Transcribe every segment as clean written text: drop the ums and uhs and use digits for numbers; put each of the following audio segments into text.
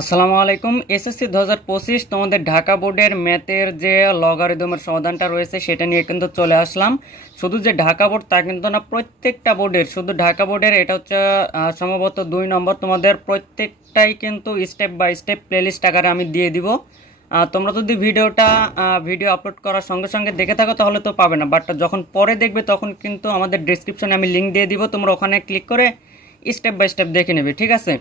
আসসালামু আলাইকুম। এসএসসি 2025 তোমাদের ঢাকা বোর্ডের ম্যাথের যে লগারিদমের সমাধানটা রয়েছে সেটা নিয়ে কিন্তু চলে আসলাম। শুধু যে ঢাকা বোর্ড তা কিন্তু না, প্রত্যেকটা বোর্ডের, শুধু ঢাকা বোর্ডের এটা হচ্ছে সম্ভবত 2 নম্বর, তোমাদের প্রত্যেকটাই কিন্তু স্টেপ বাই স্টেপ প্লেলিস্ট আকারে আমি দিয়ে দিব। তোমরা যদি ভিডিও আপলোড করার সঙ্গে সঙ্গে দেখে থাকো তাহলে তো পাবে না, বাট যখন পরে দেখবে তখন কিন্তু আমাদের ডেসক্রিপশনে আমি লিঙ্ক দিয়ে দিব, তোমরা ওখানে ক্লিক করে স্টেপ বাই স্টেপ দেখে নেবে, ঠিক আছে।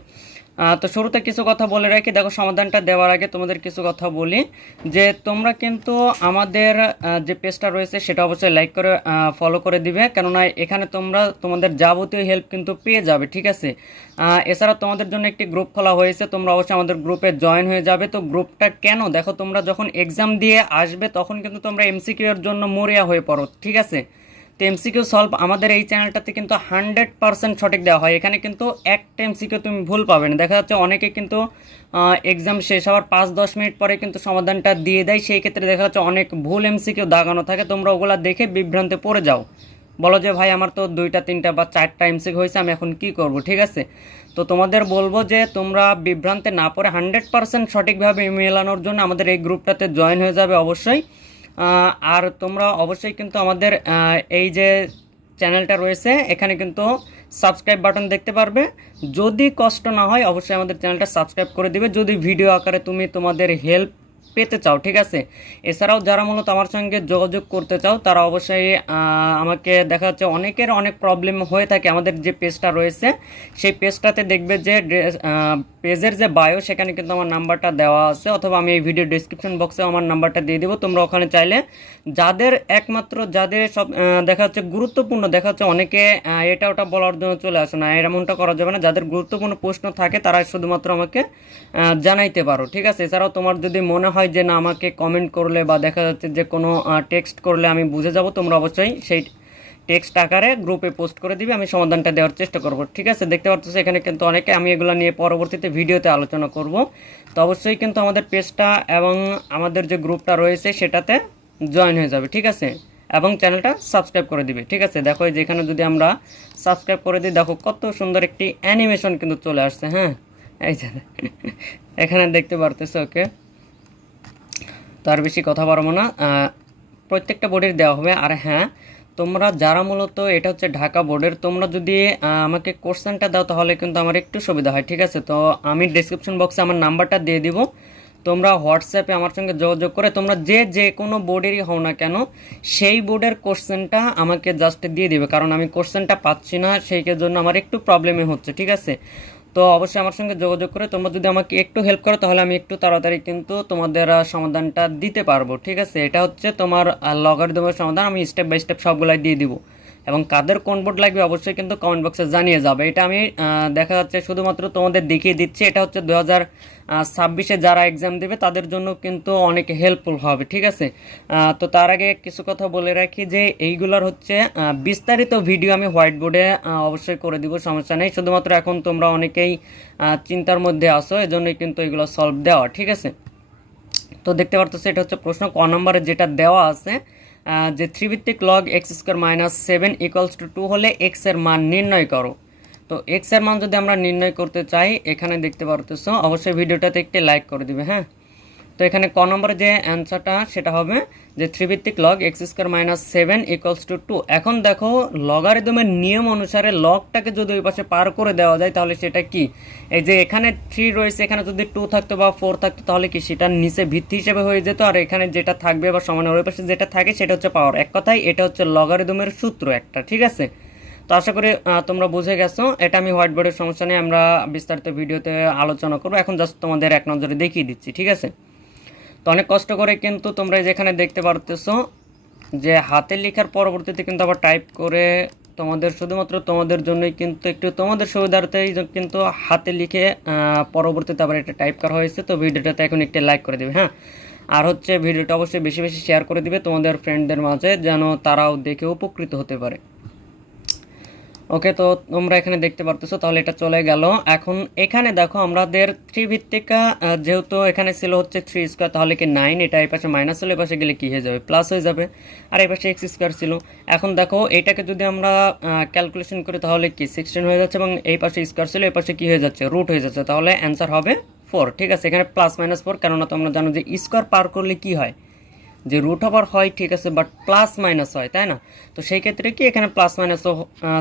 তো শুরুতে কিছু কথা বলে রাখি, দেখো সমাধানটা দেওয়ার আগে তোমাদের কিছু কথা বলি যে তোমরা কিন্তু আমাদের যে পেজটা রয়েছে সেটা অবশ্যই লাইক করে ফলো করে দিবে, কেননা এখানে তোমরা তোমাদের যাবতীয় হেল্প কিন্তু পেয়ে যাবে, ঠিক আছে। এছাড়া তোমাদের জন্য একটি গ্রুপ খোলা হয়েছে, তোমরা অবশ্যই আমাদের গ্রুপে জয়েন হয়ে যাবে। তো গ্রুপটা কেন, দেখো তোমরা যখন এক্সাম দিয়ে আসবে তখন কিন্তু তোমরা এমসিকিউ এর জন্য মরিয়া হয়ে পড়ো, ঠিক আছে। তো এমসিকিউ সলভ আমাদের এই চ্যানেলটাতে কিন্তু 100% সঠিক দেওয়া হয়, এখানে কিন্তু একটা এমসিকিউ তুমি ভুল পাবে না। দেখা যাচ্ছে অনেকে কিন্তু এক্সাম শেষ হওয়ার 5-10 মিনিট পরে কিন্তু সমাধানটা দিয়ে দেয়, সেই ক্ষেত্রে দেখা যাচ্ছে অনেক ভুল এমসিকিউ দাগানো থাকে, তোমরা ওগুলা দেখে বিভ্রান্তে পড়ে যাও, বলো যে ভাই আমার তো 2টা 3টা বা 4টা এমসিকিউ হয়েছে, আমি এখন কি করব, ঠিক আছে। তো তোমাদের বলবো যে তোমরা বিভ্রান্তে না পড়ে 100% সঠিকভাবে মেলানোর জন্য আমাদের এই গ্রুপটাতে জয়েন হয়ে যাবে অবশ্যই। আর তোমরা অবশ্যই কিন্তু আমাদের এই যে চ্যানেলটা রয়েছে এখানে কিন্তু সাবস্ক্রাইব বাটন দেখতে পারবে, যদি কষ্ট না হয় অবশ্যই আমাদের চ্যানেলটা সাবস্ক্রাইব করে দিবে যদি ভিডিও আকারে তুমি তোমাদের হেল্প পেতে চাও, ঠিক আছে। এছাড়াও যারা মূলত আমার সঙ্গে যোগাযোগ করতে চাও তারা অবশ্যই আমাকে, দেখা যাচ্ছে অনেকের অনেক প্রবলেম হয়ে থাকে, আমাদের যে পেজটা রয়েছে সেই পেজটাতে দেখবে যে পেজের যে বায়ো সেখানে কিন্তু আমার নাম্বারটা দেওয়া আছে, অথবা আমি এই ভিডিও ডিসক্রিপশন বক্সে আমার নাম্বারটা দিয়ে দেবো, তোমরা ওখানে চাইলে যাদের সব দেখা যাচ্ছে গুরুত্বপূর্ণ, দেখা যাচ্ছে অনেকে এটা ওটা বলার জন্য চলে আসে না, এমনটা করা যাবে না। যাদের গুরুত্বপূর্ণ প্রশ্ন থাকে তারা শুধুমাত্র আমাকে জানাইতে পারো, ঠিক আছে। এছাড়াও তোমার যদি মনে হয় যে না আমাকে কমেন্ট করলে বা দেখা যাচ্ছে যে কোনো টেক্সট করলে আমি বুঝে যাব, তোমরা অবশ্যই সেই টেক্সট আকারে গ্রুপে পোস্ট করে দিবে, আমি সমাধানটা দেওয়ার চেষ্টা করব, ঠিক আছে। দেখতে পাচ্ছ এখানে কিন্তু অনেকে, আমি এগুলো নিয়ে পরবর্তীতে ভিডিওতে আলোচনা করব। তো অবশ্যই কিন্তু আমাদের পেজটা এবং আমাদের যে গ্রুপটা রয়েছে সেটাতে জয়েন হয়ে যাবে, ঠিক আছে, এবং চ্যানেলটা সাবস্ক্রাইব করে দিবে, ঠিক আছে। দেখো যেখানে যদি আমরা সাবস্ক্রাইব করে দিই, দেখো কত সুন্দর একটি অ্যানিমেশন কিন্তু চলে আসছে, হ্যাঁ এই যে এখানে দেখতে পারতেছে, ওকে। তো আর বেশি কথা পারবো না, প্রত্যেকটা বোর্ডের দেওয়া হবে। আর হ্যাঁ, তোমরা যারা মূলত, এটা হচ্ছে ঢাকা বোর্ডের, তোমরা যদি আমাকে কোশ্চেনটা দাও তাহলে কিন্তু আমার একটু সুবিধা হয়, ঠিক আছে। তো আমি ডিসক্রিপশন বক্সে আমার নাম্বারটা দিয়ে দিব, তোমরা হোয়াটসঅ্যাপে আমার সঙ্গে যোগাযোগ করে তোমরা যে কোনো বোর্ডেরই হও না কেন সেই বোর্ডের কোশ্চেনটা আমাকে জাস্ট দিয়ে দিবে, কারণ আমি কোশ্চেনটা পাচ্ছি না, সেই জন্য আমার একটু প্রবলেমে হচ্ছে, ঠিক আছে। তো অবশ্যই আমার সঙ্গে যোগাযোগ করে তোমরা যদি আমাকে একটু হেল্প করো তাহলে আমি একটু তাড়াতাড়ি কিন্তু তোমাদের সমাধানটা দিতে পারবো, ঠিক আছে। এটা হচ্ছে তোমার লগারিদমের সমাধান, আমি স্টেপ বাই স্টেপ সবগুলাই দিয়ে দিব, এবং কাদের কোন বোর্ড লাগবে অবশ্যই কিন্তু কমেন্ট বক্সে জানিয়ে যাবে। এটা আমি দেখা যাচ্ছে শুধুমাত্র তোমাদের দেখিয়ে দিচ্ছি, এটা হচ্ছে 2026-এ যারা এক্সাম দেবে তাদের জন্য কিন্তু অনেক হেল্পফুল হবে, ঠিক আছে। তো তার আগে কিছু কথা বলে রাখি যে এইগুলোর হচ্ছে বিস্তারিত ভিডিও আমি হোয়াইট বোর্ডে অবশ্যই করে দিব, সমস্যা নেই। শুধুমাত্র এখন তোমরা অনেকেই চিন্তার মধ্যে আসো, এজন্যই কিন্তু এগুলো সলভ দেওয়া, ঠিক আছে। তো দেখতে পারতো এটা হচ্ছে প্রশ্ন ক নম্বরে যেটা দেওয়া আছে, যে ত্রিভিত্তিক লগ x² - 7 = 2 হলে x এর মান নির্ণয় করো। তো x এর মান যদি আমরা নির্ণয় করতে চাই, এখানে দেখতে পারতেছো, অবশ্যই ভিডিওটাতে একটি লাইক করে দিবে, হ্যাঁ। তো এখানে ক নম্বরে যে অ্যান্সারটা সেটা হবে যে ত্রিভিত্তিক লগ x² - 7 = 2। এখন দেখো লগারিদমের নিয়ম অনুসারে লগটাকে যদি ওই পাশে পার করে দেওয়া যায় তাহলে সেটা কি, এই যে এখানে 3 রয়েছে, এখানে যদি 2 থাকতো বা 4 থাকতো তাহলে কি সেটার নিচে ভিত্তি হিসেবে হয়ে যেত, আর এখানে যেটা থাকবে বা সমানের ওই পাশে যেটা থাকে সেটা হচ্ছে পাওয়ার। এক কথায় এটা হচ্ছে লগারিদমের সূত্র একটা, ঠিক আছে। তো আশা করি তোমরা বুঝে গেছো, এটা আমি হোয়াইট বোর্ডের সমস্যা নিয়ে আমরা বিস্তারিত ভিডিওতে আলোচনা করবো, এখন জাস্ট তোমাদের এক নজরে দেখিয়ে দিচ্ছি, ঠিক আছে। তো অনেক কষ্ট করে কিন্তু তোমরা যেখানে দেখতে পারতেছো যে হাতে লেখার পরবর্তীতে কিন্তু আবার টাইপ করে তোমাদের, শুধুমাত্র তোমাদের জন্যই কিন্তু একটু তোমাদের সুবিধার্থেই কিন্তু হাতে লিখে পরবর্তীতে আবার এটা টাইপ করা হয়েছে। তো ভিডিওটাতে এখন একটি লাইক করে দেবে, হ্যাঁ। আর হচ্ছে ভিডিওটা অবশ্যই বেশি বেশি শেয়ার করে দিবে তোমাদের ফ্রেন্ডদের মাঝে, যেন তারাও দেখে উপকৃত হতে পারে। ওকে, তো তোমরা এখানে দেখতে পারতেছো, তাহলে এটা চলে গেল। এখন এখানে দেখো আমাদের ত্রিভিত্তিকা, যেহেতু এখানে ছিল হচ্ছে 3² তাহলে কি 9, এটা এই পাশে মাইনাস ছিল, এই পাশে গেলে কি হয়ে যাবে, প্লাস হয়ে যাবে, আর এই পাশে x² ছিল। এখন দেখো এটাকে যদি আমরা ক্যালকুলেশন করি তাহলে কি 16 হয়ে যাচ্ছে, এবং এই পাশে স্কোয়ার ছিল, এই পাশে কি হয়ে যাচ্ছে, রুট হয়ে যাচ্ছে, তাহলে অ্যান্সার হবে 4, ঠিক আছে। এখানে +-4, কেননা তোমরা জানো যে স্কোয়ার পার করলে কি হয়, যে রুট ওভার হয়, ঠিক আছে, বাট প্লাস মাইনাস হয়, তাই না? তো সেই ক্ষেত্রে কি এখানে প্লাস মাইনাসও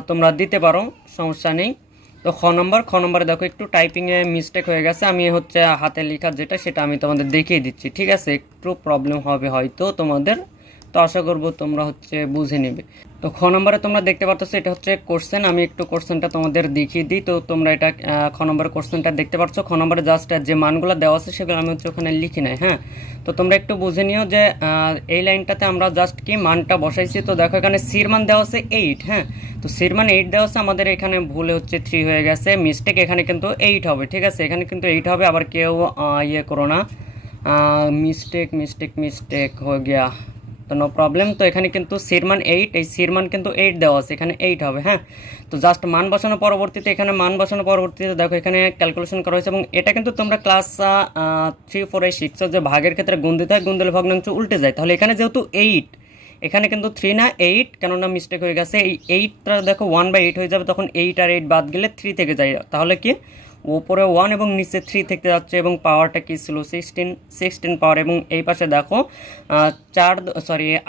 তোমরা দিতে পারো, সমস্যা নেই। তো খ নম্বরে দেখো একটু টাইপিংয়ে মিস্টেক হয়ে গেছে, আমি হচ্ছে হাতে লেখা যেটা সেটা আমি তোমাদের দেখিয়ে দিচ্ছি, ঠিক আছে। একটু প্রবলেম হবে হয়তো তোমাদের, তো আশা করবো তোমরা হচ্ছে বুঝে নেবে। তো খ নম্বরে তোমরা দেখতে পাচ্ছ এটা হচ্ছে কোশ্চেন, আমি একটু কোশ্চেনটা তোমাদের দেখিয়ে দিই। তো তোমরা এটা খ নম্বরের কোশ্চেনটা দেখতে পাচ্ছ। খ নম্বরে জাস্ট যে মানগুলো দেওয়া আছে সেগুলো আমি হচ্ছে ওখানে লিখি নাই, হ্যাঁ। তো তোমরা একটু বুঝে নিও যে এই লাইনটাতে আমরা জাস্ট কি মানটা বসাইছি। তো দেখো এখানে সির মান দেওয়া আছে 8, হ্যাঁ। তো সির মান 8 দেওয়া আছে, আমাদের এখানে ভুলে হচ্ছে 3 হয়ে গেছে, মিস্টেক। এখানে কিন্তু 8 হবে, ঠিক আছে, এখানে কিন্তু 8 হবে, আবার কেউ ইয়ে করো না, মিস্টেক মিস্টেক মিস্টেক হয়ে গিয়া, তো নো প্রবলেম। তো এখানে কিন্তু সির মান 8, এই সির মান কিন্তু 8 দেওয়া আছে, এখানে 8 হবে, হ্যাঁ। তো জাস্ট মান বসানোর পরবর্তীতে এখানে মান বসানোর পরবর্তীতে দেখো এখানে ক্যালকুলেশন করা হয়েছে, এবং এটা কিন্তু তোমরা ক্লাস 3-4 শিখছো যে ভাগের ক্ষেত্রে গুণ দিতে হয়, গুণ দিলে ভগ্নাংশ উল্টে যায়। তাহলে এখানে যেহেতু 8, এখানে কিন্তু 3 না 8, কেননা মিস্টেক হয়ে গেছে। এই 8টা দেখো 1/8 হয়ে যাবে, তখন 8 আর 8 বাদ গেলে 3 থেকে যায়, তাহলে কি উপরে 1 এবং নিচে 3 থেকে যাচ্ছে, এবং পাওয়ারটা কি ছিল 16 পাওয়ার, এবং এই পাশে দেখো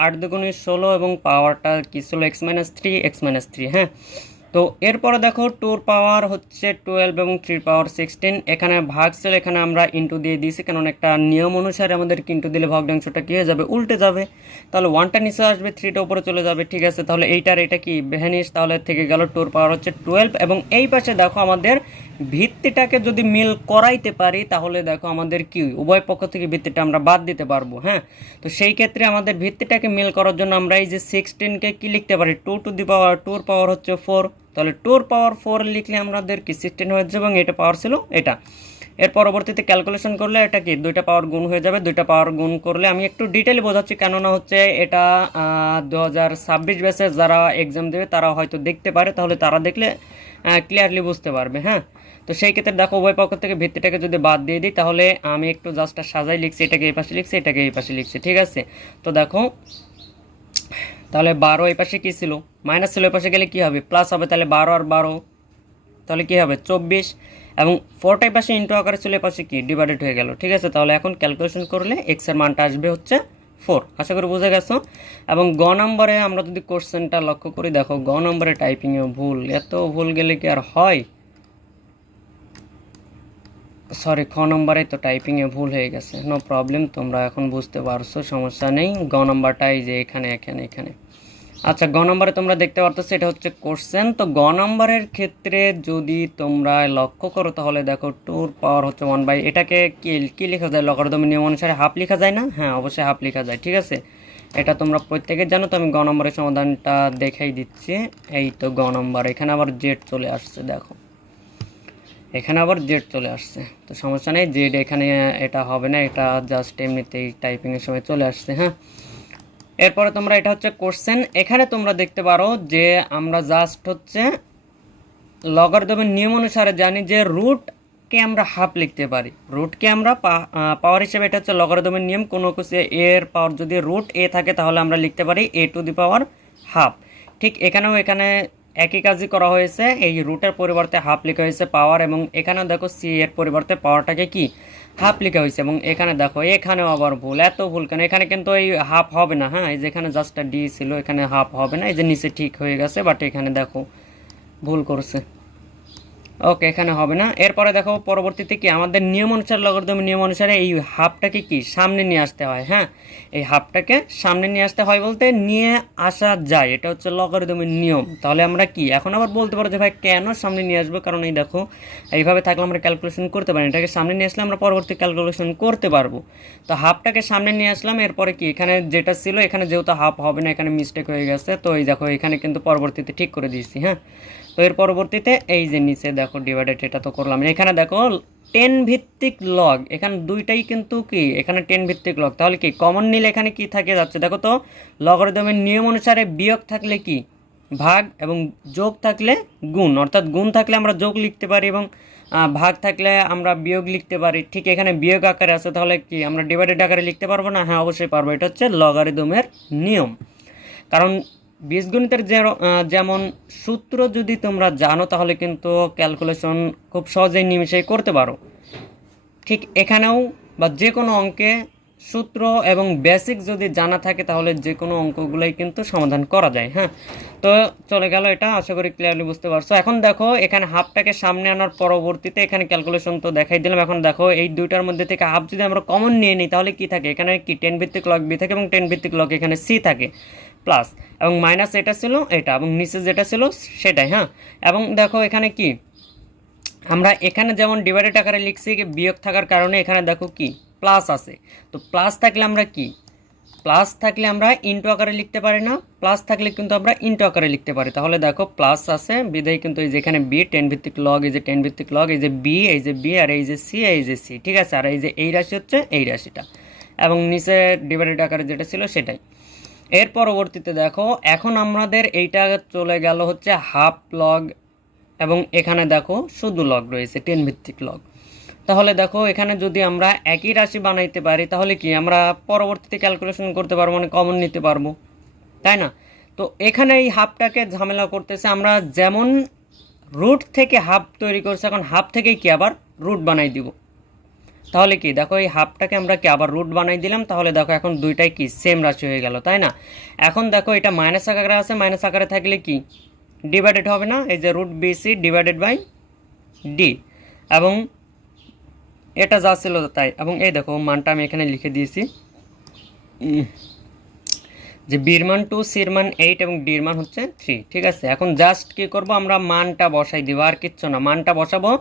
8 দুগুণে 16, এবং পাওয়ারটা কি ছিল x-3, হ্যাঁ। তো এরপরে দেখো 2 পাওয়ার হচ্ছে 12 এবং 3 পাওয়ার 16, এখানে ভাগ ছিল, এখানে আমরা ইন্টু দিয়ে দিয়েছি, কারণ একটা নিয়ম অনুসারে আমাদের ইন্টু দিলে ভগ্নাংশটা কী হয়ে যাবে, উল্টে যাবে। তাহলে 1টা নিচে আসবে, 3টা উপরে চলে যাবে, ঠিক আছে। তাহলে এইটার এটা কি ভ্যানিশ, তাহলে থেকে গেল 2 পাওয়ার হচ্ছে 12, এবং এই পাশে দেখো আমাদের ভিত্তিটাকে যদি মিল করাইতে পারি তাহলে দেখো আমাদের কি উভয় পক্ষ থেকে ভিত্তিটা আমরা বাদ দিতে পারবো, হ্যাঁ। তো সেই ক্ষেত্রে আমাদের ভিত্তিটাকে মিল করার জন্য আমরা এই যে 16কে কি লিখতে পারি, 2 টু দি পাওয়ার 2 পাওয়ার হচ্ছে 4, তাহলে 2 পাওয়ার 4 লিখলে আমাদের কি 16 হয়ে যাবে, এবং এটা পাওয়ার ছিল এটা। এর পরবর্তীতে ক্যালকুলেশন করলে এটা কি 2টা পাওয়ার গুণ হয়ে যাবে, 2টা পাওয়ার গুণ করলে, আমি একটু ডিটেলে বোঝাচ্ছি কেননা হচ্ছে এটা 2026 ব্যাচে যারা এক্সাম দেবে তারা হয়তো দেখতে পারে, তাহলে তারা দেখলে ক্লিয়ারলি বুঝতে পারবে, হ্যাঁ। তো সেই ক্ষেত্রে দেখো উভয় পক্ষ থেকে ভিত্তিটাকে যদি বাদ দিয়ে দিই, তাহলে আমি একটু জাস্ট সাজাই লিখছি, এটাকে এই পাশে লিখছি, এটাকে এই পাশে লিখছি, ঠিক আছে। তো দেখো তাহলে 12 এই পাশে কী ছিল, মাইনাস ছিল, এই পাশে গেলে কী হবে, প্লাস হবে, তাহলে 12 আর 12 তাহলে কী হবে 24, এবং 4টা এই পাশে ইন্টু আকারে ছিল, এই পাশে কি ডিভাইডেড হয়ে গেল, ঠিক আছে। তাহলে এখন ক্যালকুলেশন করলে এক্স এর মানটা আসবে হচ্ছে 4, আশা করি বুঝে গেছো। এবং গ নম্বরে আমরা যদি কোশ্চেনটা লক্ষ্য করি, দেখো গ নম্বরে টাইপিংয়ে ভুল, এত ভুল গেলে কি আর হয়, সরি খ নম্বরে তো টাইপিংয়ে ভুল হয়ে গেছে, নো প্রবলেম, তোমরা এখন বুঝতে পারছো, সমস্যা নেই। গ নম্বরটাই যে এখানে এখানে আচ্ছা, গ নম্বরে তোমরা দেখতে পারতো এটা হচ্ছে কোশ্চেন। তো গ নম্বরের ক্ষেত্রে যদি তোমরা লক্ষ্য করো তাহলে দেখো 2 পাওয়ার হচ্ছে 1/, এটাকে কি লেখা যায়, লগারিদমের নিয়ম অনুসারে হাফ লেখা যায় না, হ্যাঁ অবশ্যই হাফ লেখা যায়, ঠিক আছে। এটা তোমরা প্রত্যেকে জানো। তো আমি গ নম্বরের সমাধানটা দেখাই দিচ্ছি। এই তো গ নম্বর, এখানে আবার জেড চলে আসছে, দেখো এখানে আবার জেড চলে আসছে, তো সমস্যা নেই, জেড এখানে এটা হবে না, এটা জাস্ট এমনিতেই টাইপিংয়ের সময় চলে আসছে, হ্যাঁ। এরপরে তোমরা এটা হচ্ছে কোশ্চেন, এখানে তোমরা দেখতে পারো যে আমরা জাস্ট হচ্ছে লগারিদমের নিয়ম অনুসারে জানি যে রুটকে আমরা হাফ লিখতে পারি, রুটকে আমরা পাওয়ার হিসেবে, এটা হচ্ছে লগারিদমের নিয়ম, কোনো কিছু এর পাওয়ার যদি রুট এ থাকে তাহলে আমরা লিখতে পারি a to the power half. ঠিক এখানেও এখানে একই কাজই করা হয়েছে, এই রুটের পরিবর্তে হাফ লেখা হয়েছে পাওয়ার, এবং এখানে দেখো সি এর পরিবর্তে পাওয়ারটাকে কি হাফ লেখা হয়েছে, এবং এখানে দেখো এখানেও আবার ভুল, এত ভুল কেন, এখানে কিন্তু এই হাফ হবে না, হ্যাঁ, এই যে এখানে জাস্ট ডি ছিল, এখানে হাফ হবে না, এই যে নিচে ঠিক হয়ে গেছে, বাট এখানে দেখো ভুল করছে, ওকে এখানে হবে না। এরপরে দেখো পরবর্তীতে কি আমাদের নিয়ম অনুসারে, লগারিদমের নিয়ম অনুসারে এই হাফটাকে কি সামনে নিয়ে আসতে হয়, হ্যাঁ, এই হাফটাকে সামনে নিয়ে আসতে হয় বলতে নিয়ে আসা যায়, এটা হচ্ছে লগারিদমের নিয়ম। তাহলে আমরা কি এখন আবার বলতে পারো যে ভাই কেন সামনে নিয়ে আসবো, কারণ এই দেখো এইভাবে থাকলে আমরা ক্যালকুলেশন করতে পারি, এটাকে সামনে নিয়ে আসলে আমরা পরবর্তী ক্যালকুলেশন করতে পারবো। তো হাফটাকে সামনে নিয়ে আসলাম, এরপরে কি এখানে যেটা ছিল, এখানে যেহেতু হাফ হবে না, এখানে মিস্টেক হয়ে গেছে, তো এই দেখো এখানে কিন্তু পরবর্তীতে ঠিক করে দিয়েছি, হ্যাঁ। তো এর পরবর্তীতে এই যে নিচে দেখো ডিভাইডেড, এটা তো করলাম, এখানে দেখো 10 ভিত্তিক লগ, এখানে দুইটাই কিন্তু কি এখানে 10 ভিত্তিক লগ, তাহলে কি কমন নিলে এখানে কি থাকে যাচ্ছে, দেখো তো লগারিদমের নিয়ম অনুসারে বিয়োগ থাকলে কি ভাগ, এবং যোগ থাকলে গুণ, অর্থাৎ গুণ থাকলে আমরা যোগ লিখতে পারি, এবং ভাগ থাকলে আমরা বিয়োগ লিখতে পারি। ঠিক এখানে বিয়োগ আকারে আছে, তাহলে কি আমরা ডিভাইডেড আকারে লিখতে পারবো না, হ্যাঁ অবশ্যই পারবো, এটা হচ্ছে লগারিদমের নিয়ম। কারণ বীজগণিতের যেমন সূত্র যদি তোমরা জানো তাহলে কিন্তু ক্যালকুলেশন খুব সহজেই নিমিশেই করতে পারো। ঠিক এখানেও বা যে কোনো অঙ্কে সূত্র এবং বেসিক যদি জানা থাকে তাহলে যে কোনো অঙ্কগুলোই কিন্তু সমাধান করা যায়। হ্যাঁ, তো চলে গেল এটা, আশা করি ক্লিয়ারলি বুঝতে পারছো। এখন দেখো এখানে হাফটাকে সামনে আনার পরবর্তীতে এখানে ক্যালকুলেশন তো দেখাই দিলাম। এখন দেখো এই দুইটার মধ্যে থেকে হাফ যদি আমরা কমন নিয়ে নিই তাহলে কি থাকে, এখানে কি 10 ভিত্তিক লগ বি থাকে এবং 10 ভিত্তিক লগ এখানে সি থাকে, প্লাস এবং মাইনাস এটা ছিল এটা এবং নিচে যেটা ছিল সেটাই। হ্যাঁ, এবং দেখো এখানে কি আমরা এখানে যেমন ডিভাইডেড আকারে লিখছি, বিয়োগ থাকার কারণে এখানে দেখো কি প্লাস আছে। তো প্লাস থাকলে আমরা কি, প্লাস থাকলে আমরা ইনটু আকারে লিখতে পারি না, প্লাস থাকলে কিন্তু আমরা ইনটু আকারে লিখতে পারি। তাহলে দেখো প্লাস আছে বিদায় কিন্তু এই যে এখানে বি 10 ভিত্তিক লগ, এই যে 10 ভিত্তিক লগ, এই যে বি, এই যে বি, আর এই যে সি, এই যে সি, ঠিক আছে। আর এই যে এই রাশি হচ্ছে এই রাশিটা, এবং নিচে ডিভাইডেড আকারে যেটা ছিল সেটাই। এর পরবর্তীতে দেখো এখন আমাদের এইটা চলে গেল হচ্ছে হাফ লগ, এবং এখানে দেখো শুধু লগ রয়েছে 10 ভিত্তিক লগ। তাহলে দেখো এখানে যদি আমরা একই রাশি বানাইতে পারি তাহলে কি আমরা পরবর্তীতে ক্যালকুলেশন করতে পারবো, মানে কমন নিতে পারবো, তাই না? তো এখানে এই হাফটাকে ঝামেলা করতেছে, আমরা যেমন রুট থেকে হাফ তৈরি করছি, এখন হাফ থেকেই কি আবার রুট বানাই দিব। তাহলে কি দেখো এই হাফটাকে আমরা কি আবার রুট বানাই দিলাম, তাহলে দেখো এখন দুইটাই কি সেম রাশি হয়ে গেল, তাই না? এখন দেখো এটা মাইনাস আকারে আছে, মাইনাস আকারে থাকলে কি ডিভাইডেড হবে না, এই যে root BC divided by D, এবং এটা যা ছিল তাই। এবং এই দেখো মানটা আমি এখানে লিখে দিয়েছি যে বির মান 2, সির মান 8 এবং ডির মান হচ্ছে 3, ঠিক আছে। এখন জাস্ট কি করব, আমরা মানটা বসাই দিব, আর কিচ্ছু না। মানটা বসাবো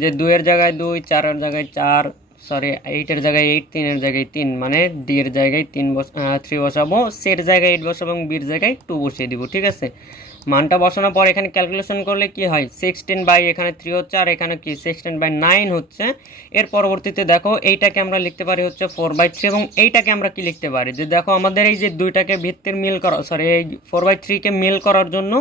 যে 2 এর জায়গায় 2, 4 এর জায়গায় 4, সরি 8 এর জায়গায় 8, 3 এর জায়গায় 3, মানে ডি এর জায়গায় 3 বসাবো, সির জায়গায় 8 বসাবো এবং বির জায়গায় 2 বসিয়ে দিব, ঠিক আছে। মানটা বসানোর পর এখানে ক্যালকুলেশন করলে কি হয়, 16 বাই এখানে 3 হচ্ছে, আর এখানে কি 16 বাই 9 হচ্ছে। এর পরবর্তীতে দেখো এইটাকে আমরা লিখতে পারি হচ্ছে 4/3, এবং এইটাকে আমরা কি লিখতে পারি, যে দেখো আমাদের এই যে দুইটাকে ভিত্তির মিল করা, সরি এই 4/3 কে মিল করার জন্য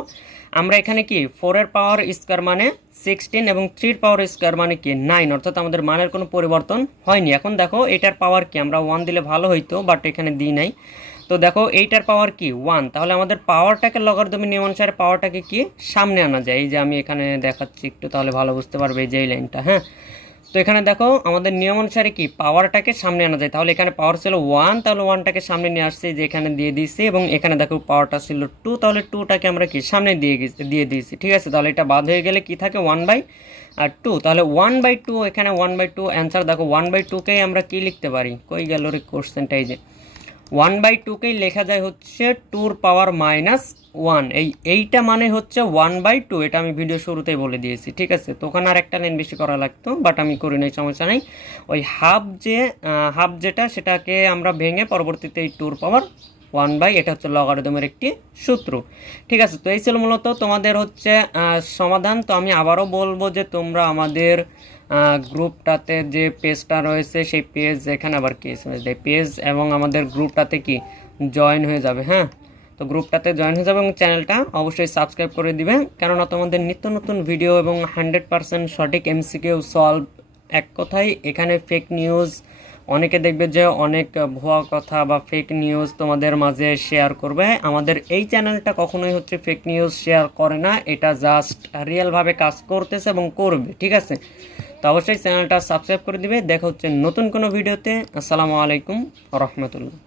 আমরা এখানে কি 4 এর পাওয়ার স্কয়ার মানে 16 এবং 3 এর পাওয়ার স্কয়ার মানে কি 9, অর্থাৎ আমাদের মানের কোনো পরিবর্তন হয়নি। এখন দেখো এটার পাওয়ার কি, আমরা 1 দিলে ভালো হইতো, বাট এখানে দিই নাই। তো দেখো এইটার পাওয়ার কি 1, তাহলে আমাদের পাওয়ারটাকে লগারিদমিক নিয়ম অনুসারে পাওয়ারটাকে কি সামনে আনা যায়। এই যে আমি এখানে দেখাচ্ছি একটু, তাহলে ভালো বুঝতে পারবে এই যে এই লাইনটা। হ্যাঁ, তো এখানে দেখো আমাদের নিয়ম অনুসারে কি পাওয়ারটাকে সামনে আনা যায়, তাহলে এখানে পাওয়ার ছিল 1, তাহলে 1টাকে সামনে নিয়ে আসছে, যে এখানে দিয়ে দিয়েছি, এবং এখানে দেখো পাওয়ারটা ছিল 2, তাহলে 2টাকে আমরা কি সামনে দিয়ে দিয়েছি, ঠিক আছে। তাহলে এটা বাদ হয়ে গেলে কি থাকে 1/2, তাহলে 1/2, এখানে 1/2 অ্যান্সার। দেখো 1/2কেই আমরা কি লিখতে পারি, কই গেল রে কোশ্চেনটা, এই যে 1/2কেই লেখা যায় হচ্ছে 2 পাওয়ার -1, এইটা মানে হচ্ছে 1/2, এটা আমি ভিডিও শুরুতেই বলে দিয়েছি, ঠিক আছে। তো ওখানে আর একটা লাইন বেশি করা লাগতো, বাট আমি করি নাই, সমস্যা নাই। ওই হাফ যেটা সেটাকে আমরা ভেঙে পরবর্তীতে এই 2 পাওয়ার 1/, এটা হচ্ছে লগারিদমের একটি সূত্র, ঠিক আছে। তো এই ছিল মূলত তোমাদের হচ্ছে সমাধান। তো আমি আবারও বলবো যে তোমরা আমাদের গ্রুপটাতে যে পেজটা রয়েছে সেই পেজ, এখানে আবার কি পেজ, এবং আমাদের গ্রুপটাতে কি জয়েন হয়ে যাবে। হ্যাঁ, তো গ্রুপটাতে জয়েন হয়ে যাবে এবং চ্যানেলটা অবশ্যই সাবস্ক্রাইব করে দিবে, কেননা তোমাদের নিত্য নতুন ভিডিও এবং 100% সঠিক এমসিকিউ সলভ। এক কথায় এখানে ফেক নিউজ, অনেকে দেখবে যে অনেক ভুয়া কথা বা ফেক নিউজ তোমাদের মাঝে শেয়ার করবে। আমাদের এই চ্যানেলটা কখনোই হচ্ছে ফেক নিউজ শেয়ার করে না, এটা জাস্ট রিয়েলভাবে কাজ করতেছে এবং করবে, ঠিক আছে। তো অবশ্যই চ্যানেলটা সাবস্ক্রাইব করে দিবে। দেখা হচ্ছে নতুন কোনো ভিডিওতে। আসসালামু আলাইকুম রহমতুল্লাহ।